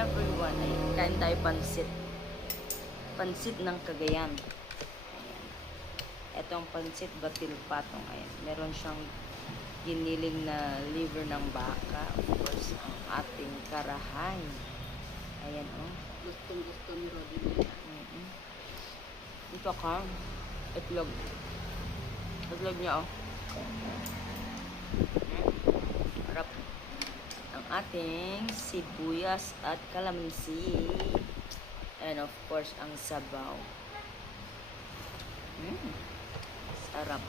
everyone. Ay, kain tayo pansit. Pansit ng Cagayan. Ayan. Ito ang pansit batil patong. Ayan. Meron siyang giniling na liver ng baka. Of course, ang ating karahay. Ayan, oh. Gustong-gusto ni Rodin. Ito ka. Itlog. Itlog niya, oh. Harap. Ang ating sibuyas at kalamansi. And of course, ang sabaw. Sarap.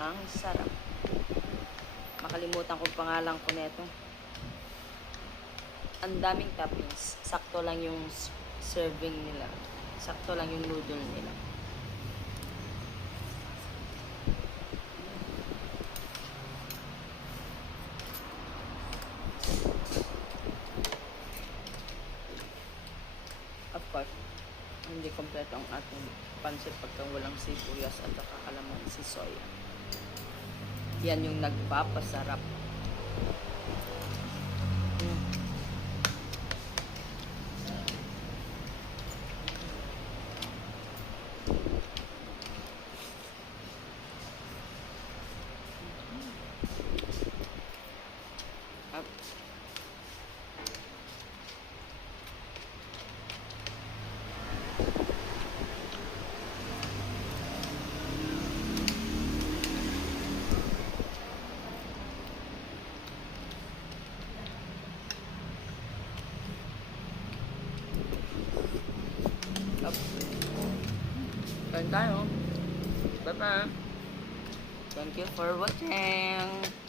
Ang sarap. Makalimutan ko pangalan ko nito. Ang daming toppings. Sakto lang yung serving nila. Sakto lang yung noodle nila. Of course, hindi kompleto ang ating pansit pagka walang sibuyas at kalamansi soya. Yan yung nagpapasarap. Kain tayo. Bye-bye. Thank you for watching.